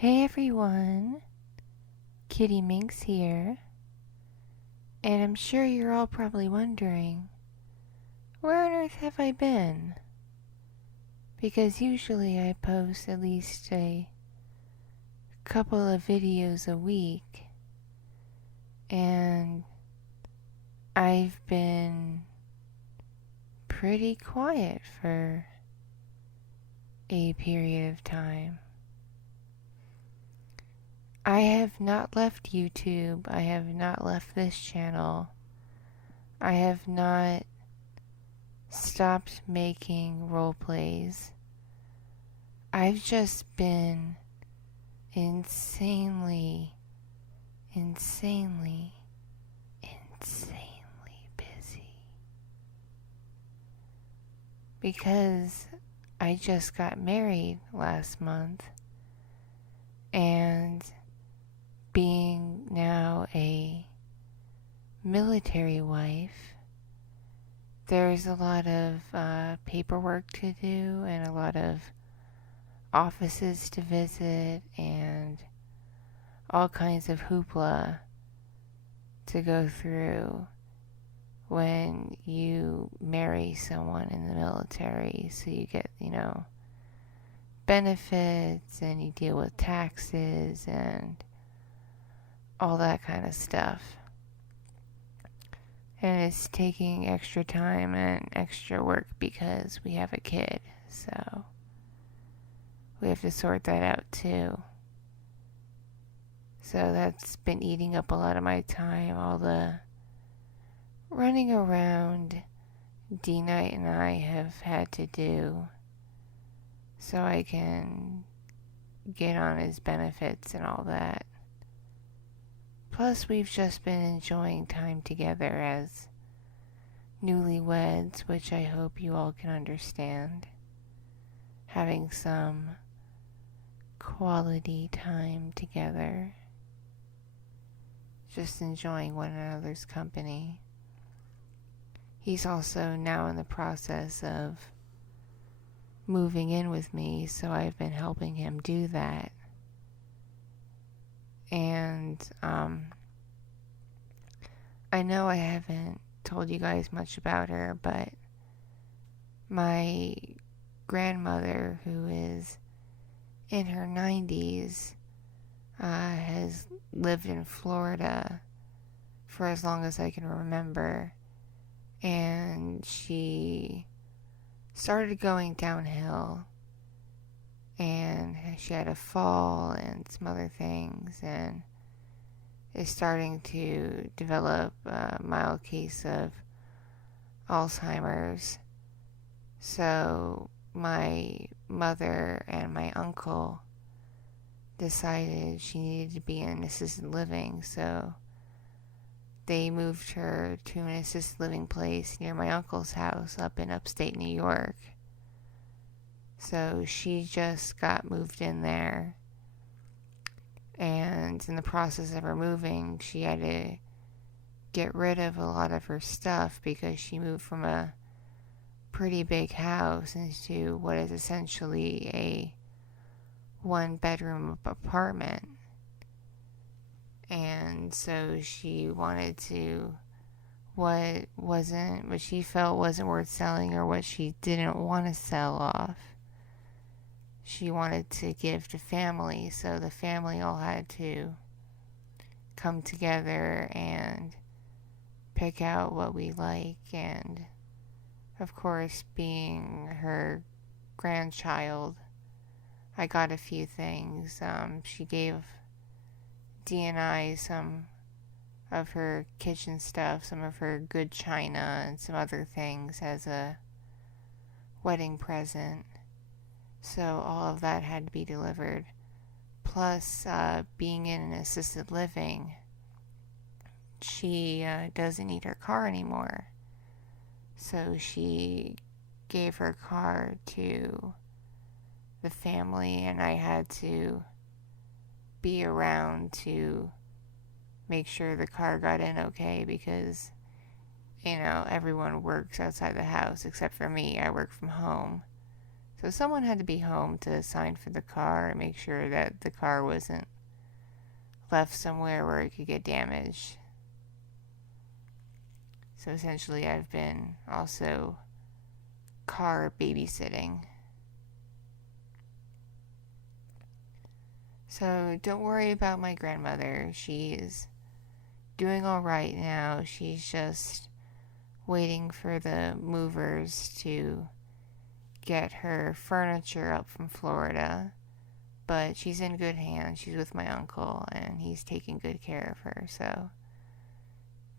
Hey everyone, Kitti Minx here, and I'm sure you're all probably wondering, where on earth have I been? Because usually I post at least a couple of videos a week, and I've been pretty quiet for a period of time. I have not left YouTube. I have not left this channel. I have not stopped making role plays. I've just been insanely busy. Because I just got married last month, and being now a military wife, there's a lot of paperwork to do and a lot of offices to visit and all kinds of hoopla to go through when you marry someone in the military. So you get, benefits, and you deal with taxes and all that kind of stuff. And it's taking extra time and extra work because we have a kid, so we have to sort that out too. So that's been eating up a lot of my time, all the running around D-Night and I have had to do so I can get on his benefits and all that. Plus, we've just been enjoying time together as newlyweds, which I hope you all can understand. Having some quality time together. Just enjoying one another's company. He's also now in the process of moving in with me, so I've been helping him do that. And I know I haven't told you guys much about her, but my grandmother, who is in her 90s, has lived in Florida for as long as I can remember, and she started going downhill, and she had a fall and some other things, and is starting to develop a mild case of Alzheimer's. So my mother and my uncle decided she needed to be in assisted living, so they moved her to an assisted living place near my uncle's house up in upstate New York. So she just got moved in there, and in the process of her moving, she had to get rid of a lot of her stuff because she moved from a pretty big house into what is essentially a one-bedroom apartment. And so she wanted to, what she felt wasn't worth selling, or what she didn't want to sell off, she wanted to give to family. So the family all had to come together and pick out what we like. And of course, being her grandchild, I got a few things. She gave D&I some of her kitchen stuff, some of her good china, and some other things as a wedding present. So all of that had to be delivered. Plus, being in an assisted living, she doesn't need her car anymore. So she gave her car to the family, and I had to be around to make sure the car got in okay, because everyone works outside the house except for me. I work from home, So someone had to be home to sign for the car and make sure that the car wasn't left somewhere where it could get damaged. So essentially I've been also car babysitting. So don't worry about my grandmother. She's doing all right now. She's just waiting for the movers to get her furniture up from Florida. But she's in good hands. She's with my uncle, and he's taking good care of her. So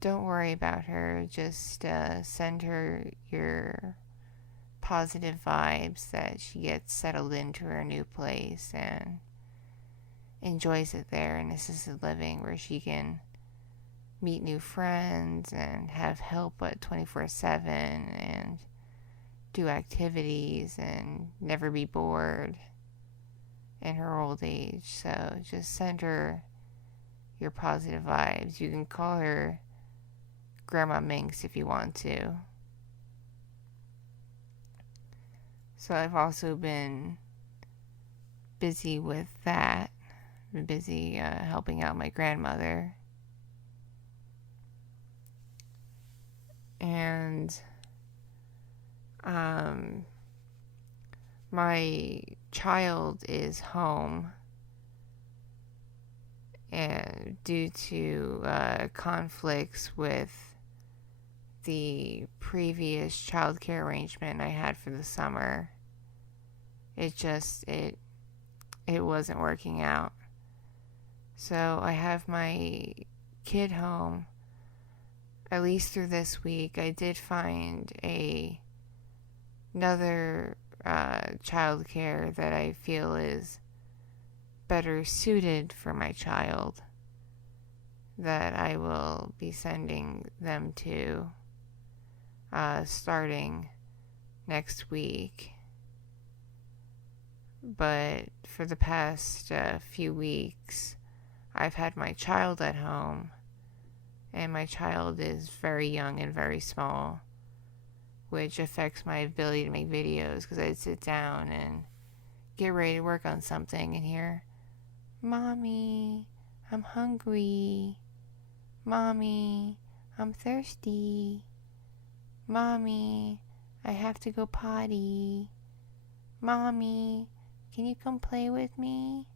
don't worry about her. Just send her your positive vibes that she gets settled into her new place and enjoys it there in assisted living, where she can meet new friends and have help at 24/7 and do activities and never be bored in her old age. So just send her your positive vibes. You can call her Grandma Minx if you want to. So I've also been busy with that. Been busy helping out my grandmother. And my child is home, and due to conflicts with the previous childcare arrangement I had for the summer, it wasn't working out. So I have my kid home at least through this week. I did find another childcare that I feel is better suited for my child, that I will be sending them to starting next week. But for the past few weeks, I've had my child at home, and my child is very young and very small, which affects my ability to make videos, because I'd sit down and get ready to work on something and hear, "Mommy, I'm hungry. Mommy, I'm thirsty. Mommy, I have to go potty. Mommy, can you come play with me?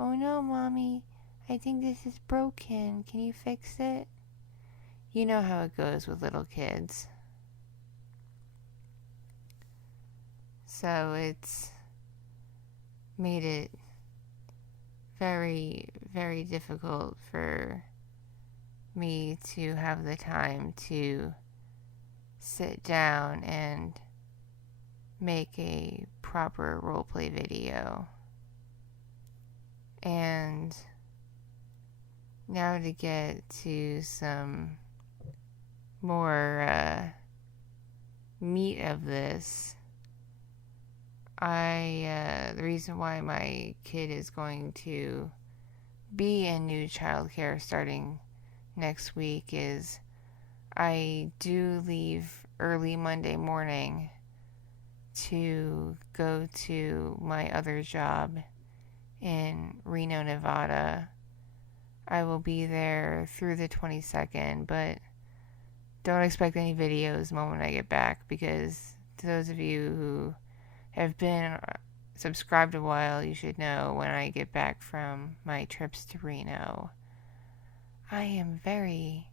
Oh no, Mommy, I think this is broken. Can you fix it?" You know how it goes with little kids. So it's made it very, very difficult for me to have the time to sit down and make a proper roleplay video. And now to get to some more meat of this, the reason why my kid is going to be in new childcare starting next week is I do leave early Monday morning to go to my other job in Reno, Nevada. I will be there through the 22nd, but don't expect any videos the moment I get back, because to those of you who have been subscribed a while, you should know when I get back from my trips to Reno, I am very,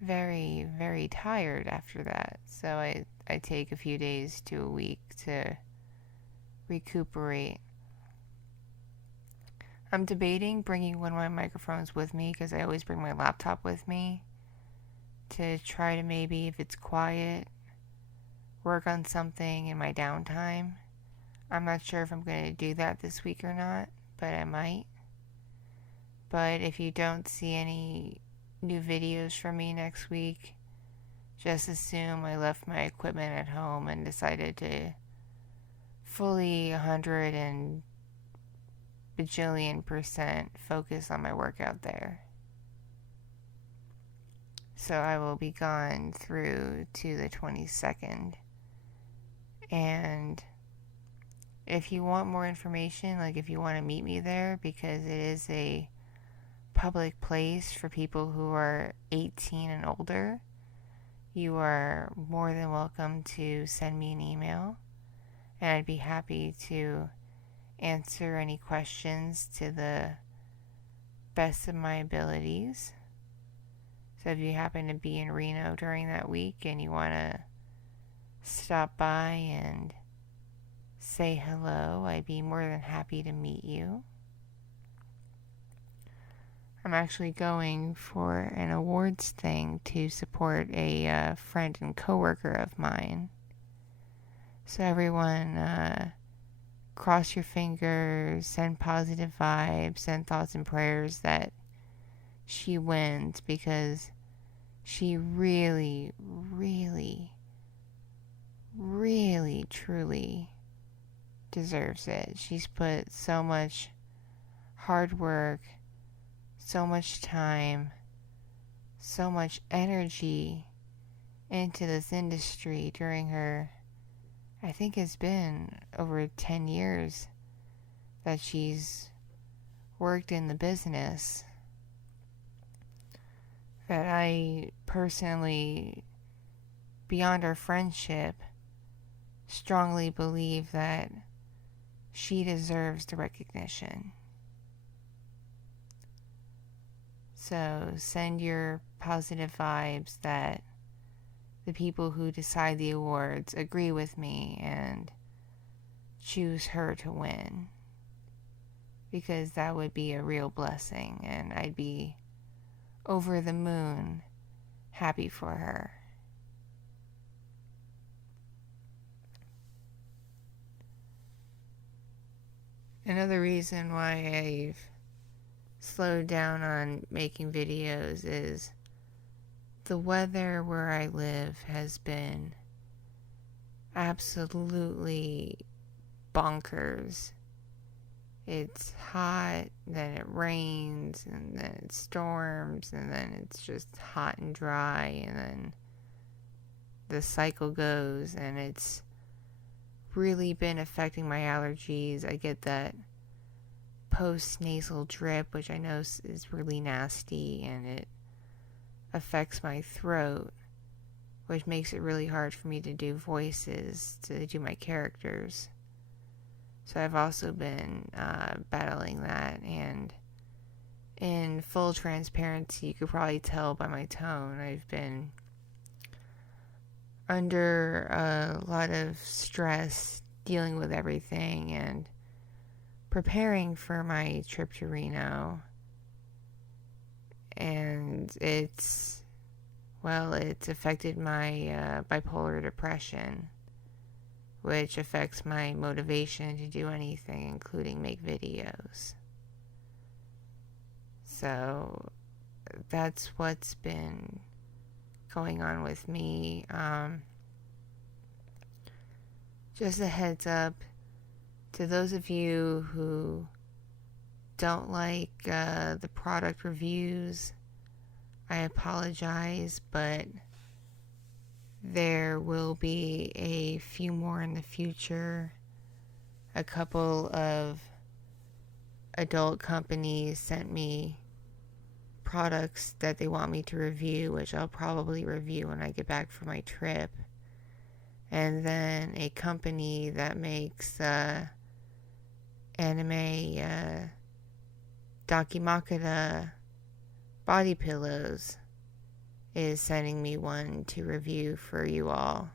very, very tired after that. So I take a few days to a week to recuperate. I'm debating bringing one of my microphones with me, because I always bring my laptop with me, to try to maybe, if it's quiet, work on something in my downtime. I'm not sure if I'm going to do that this week or not, but I might. But if you don't see any new videos from me next week, just assume I left my equipment at home and decided to fully 100 and bajillion% focus on my workout there. So I will be gone through to the 22nd. And if you want more information, like if you want to meet me there, because it is a public place for people who are 18 and older, you are more than welcome to send me an email, and I'd be happy to answer any questions to the best of my abilities. So if you happen to be in Reno during that week and you want to stop by and say hello, I'd be more than happy to meet you. I'm actually going for an awards thing to support a friend and coworker of mine. So everyone, cross your fingers, send positive vibes, send thoughts and prayers that she wins, because she really, really, really, truly deserves it. She's put so much hard work, so much time, so much energy into this industry during her, I think it's been over 10 years that she's worked in the business, that I personally, beyond our friendship, strongly believe that she deserves the recognition. So send your positive vibes that the people who decide the awards agree with me and choose her to win, because that would be a real blessing, and I'd be over the moon happy for her. Another reason why I've slowed down on making videos is the weather where I live has been absolutely bonkers. It's hot, then it rains, and then it storms, and then it's just hot and dry, and then the cycle goes, and it's really been affecting my allergies. I get that post-nasal drip, which I know is really nasty, and it affects my throat, which makes it really hard for me to do voices, to do my characters. So I've also been battling that, and in full transparency, you could probably tell by my tone, I've been under a lot of stress dealing with everything and preparing for my trip to Reno. And it's affected my bipolar depression, which affects my motivation to do anything, including make videos. So that's what's been going on with me. Just a heads up to those of you who don't like the product reviews, I apologize, but there will be a few more in the future. A couple of adult companies sent me products that they want me to review, which I'll probably review when I get back from my trip. And then a company that makes anime Dakimakura body pillows is sending me one to review for you all.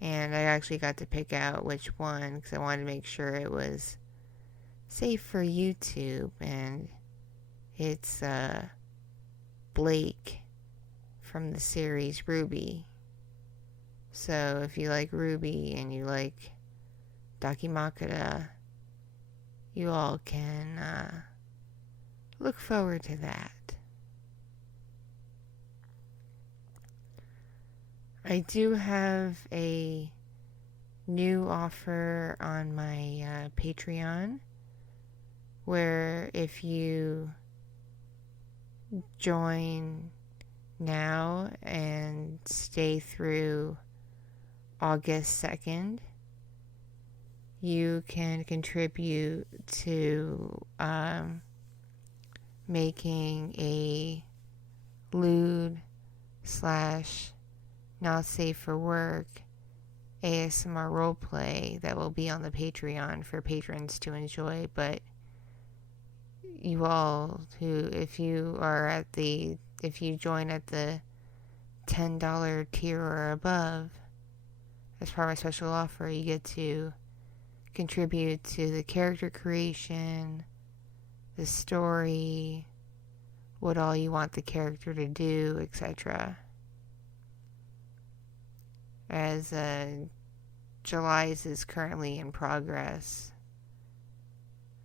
And I actually got to pick out which one because I wanted to make sure it was safe for YouTube. And it's Blake from the series Ruby. So if you like Ruby and you like Dakimakura, you all can look forward to that. I do have a new offer on my Patreon, where if you join now and stay through August 2nd, you can contribute to making a lewd slash not safe for work ASMR roleplay that will be on the Patreon for patrons to enjoy. But you all who, if you join at the $10 tier or above, as part of my special offer, you get to contribute to the character creation, the story, what all you want the character to do, etc. As July's is currently in progress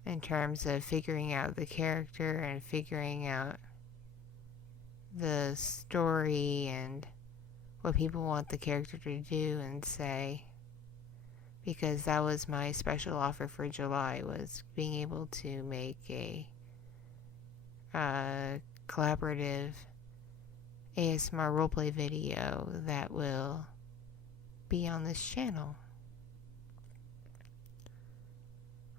in terms of figuring out the character and figuring out the story and what people want the character to do and say, because that was my special offer for July, was being able to make a collaborative ASMR roleplay video that will be on this channel.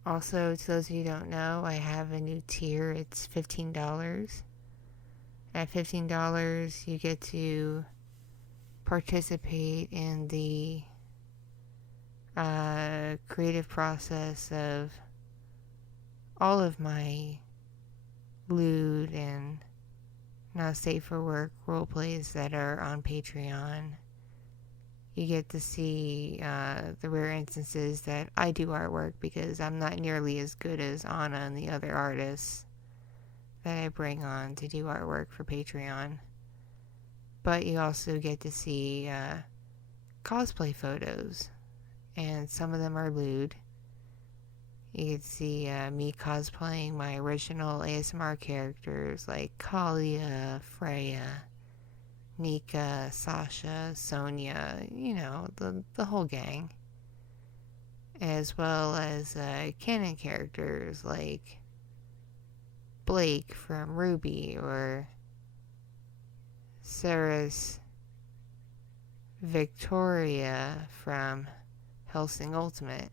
Also, to those of you who don't know, I have a new tier. It's $15. At $15, you get to participate in the creative process of all of my lewd and not safe for work roleplays that are on Patreon. You get to see the rare instances that I do artwork, because I'm not nearly as good as Anna and the other artists that I bring on to do artwork for Patreon. But you also get to see cosplay photos, and some of them are lewd. You get to see me cosplaying my original ASMR characters like Kalia, Freya, Nika, Sasha, Sonia, you know, the whole gang. As well as canon characters like Blake from Ruby, or Sarah's Victoria from Hellsing Ultimate.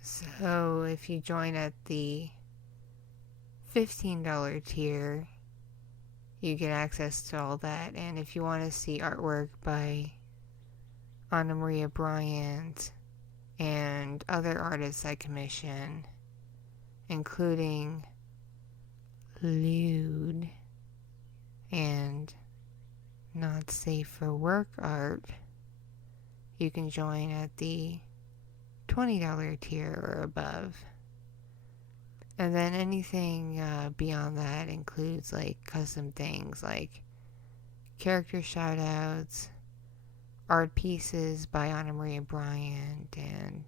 So if you join at the $15 tier, you get access to all that. And if you want to see artwork by Anna Maria Bryant and other artists I commission, including lewd and not safe for work art, you can join at the $20 tier or above. And then anything beyond that includes like custom things like character shoutouts, art pieces by Anna Maria Bryant, and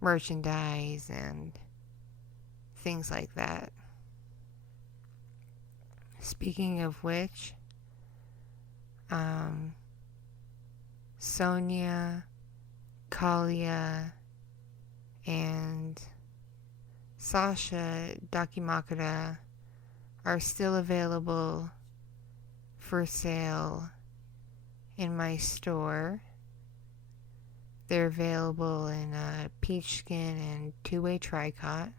merchandise and things like that. Speaking of which, Sonia, Kalia, and Sasha Dakimakura are still available for sale in my store. They're available in peach skin and two-way tricot.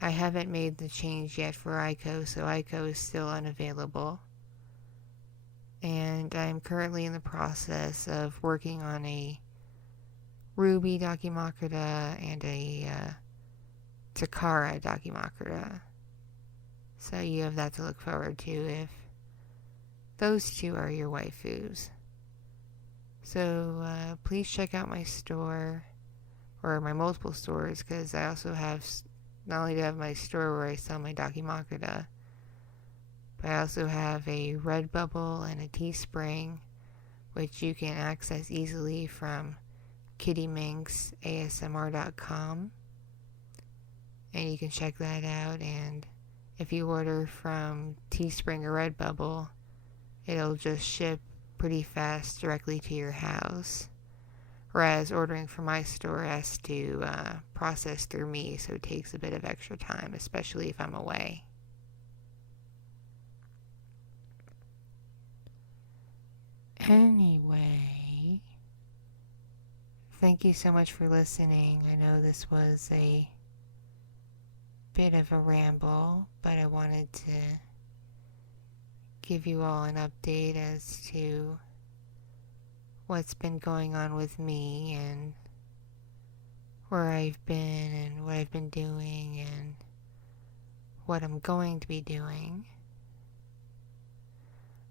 I haven't made the change yet for Aiko, so Aiko is still unavailable. And I'm currently in the process of working on a Ruby Dakimakura and a Takara Dakimakura. So you have that to look forward to if those two are your waifus. So please check out my store, or my multiple stores, because I also have, not only do I have my store where I sell my Dakimakura, but I also have a Redbubble and a Teespring, which you can access easily from Kitti Minx ASMR.com. And you can check that out, and if you order from Teespring or Redbubble, it'll just ship pretty fast directly to your house. Whereas ordering from my store has to process through me, so it takes a bit of extra time, especially if I'm away. Anyway, thank you so much for listening. I know this was a bit of a ramble, but I wanted to give you all an update as to what's been going on with me and where I've been and what I've been doing and what I'm going to be doing.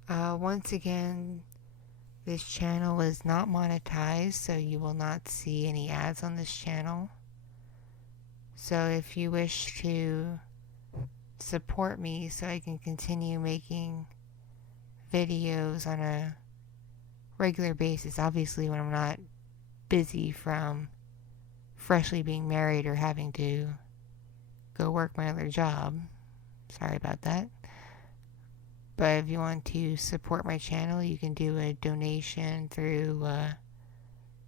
Once again, this channel is not monetized, so you will not see any ads on this channel. So if you wish to support me so I can continue making videos on a regular basis, obviously when I'm not busy from freshly being married or having to go work my other job, sorry about that. But if you want to support my channel, you can do a donation through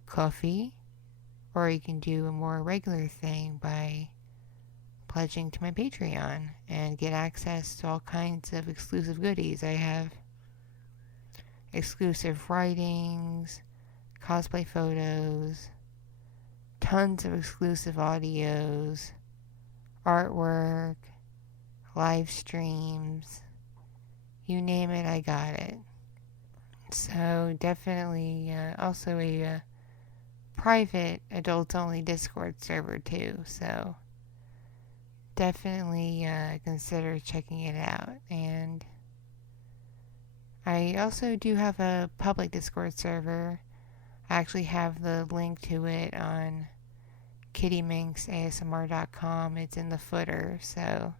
Ko-fi, or you can do a more regular thing by pledging to my Patreon and get access to all kinds of exclusive goodies. I have exclusive writings, cosplay photos, tons of exclusive audios, artwork, live streams, you name it, I got it. So definitely also a private adults-only Discord server too, so definitely consider checking it out. And I also do have a public Discord server. I actually have the link to it on kittyminxasmr.com. It's in the footer, so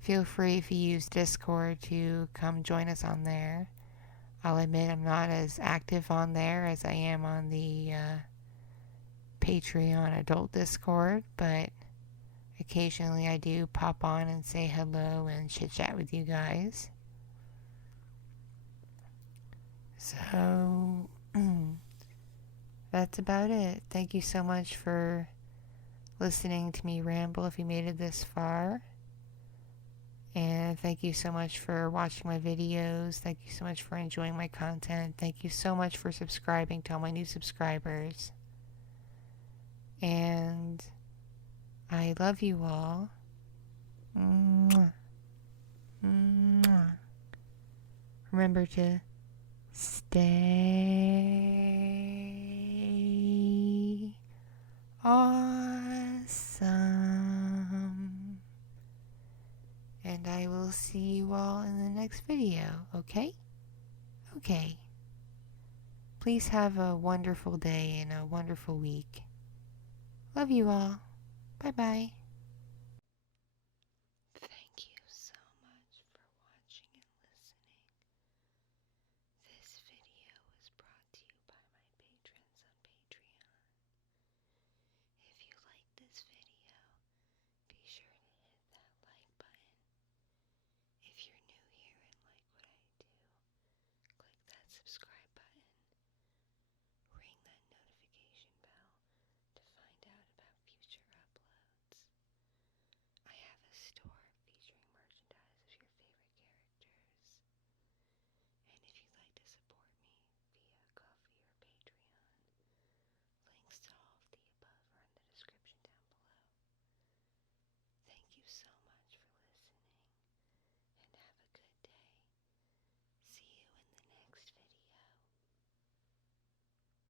feel free if you use Discord to come join us on there. I'll admit I'm not as active on there as I am on the Patreon adult Discord, but occasionally I do pop on and say hello and chit chat with you guys. So that's about it. Thank you so much for listening to me ramble if you made it this far. And thank you so much for watching my videos. Thank you so much for enjoying my content. Thank you so much for subscribing to all my new subscribers. And I love you all. Mwah. Mwah. Remember to stay awesome. And I will see you all in the next video, okay? Okay. Please have a wonderful day and a wonderful week. Love you all. Bye-bye.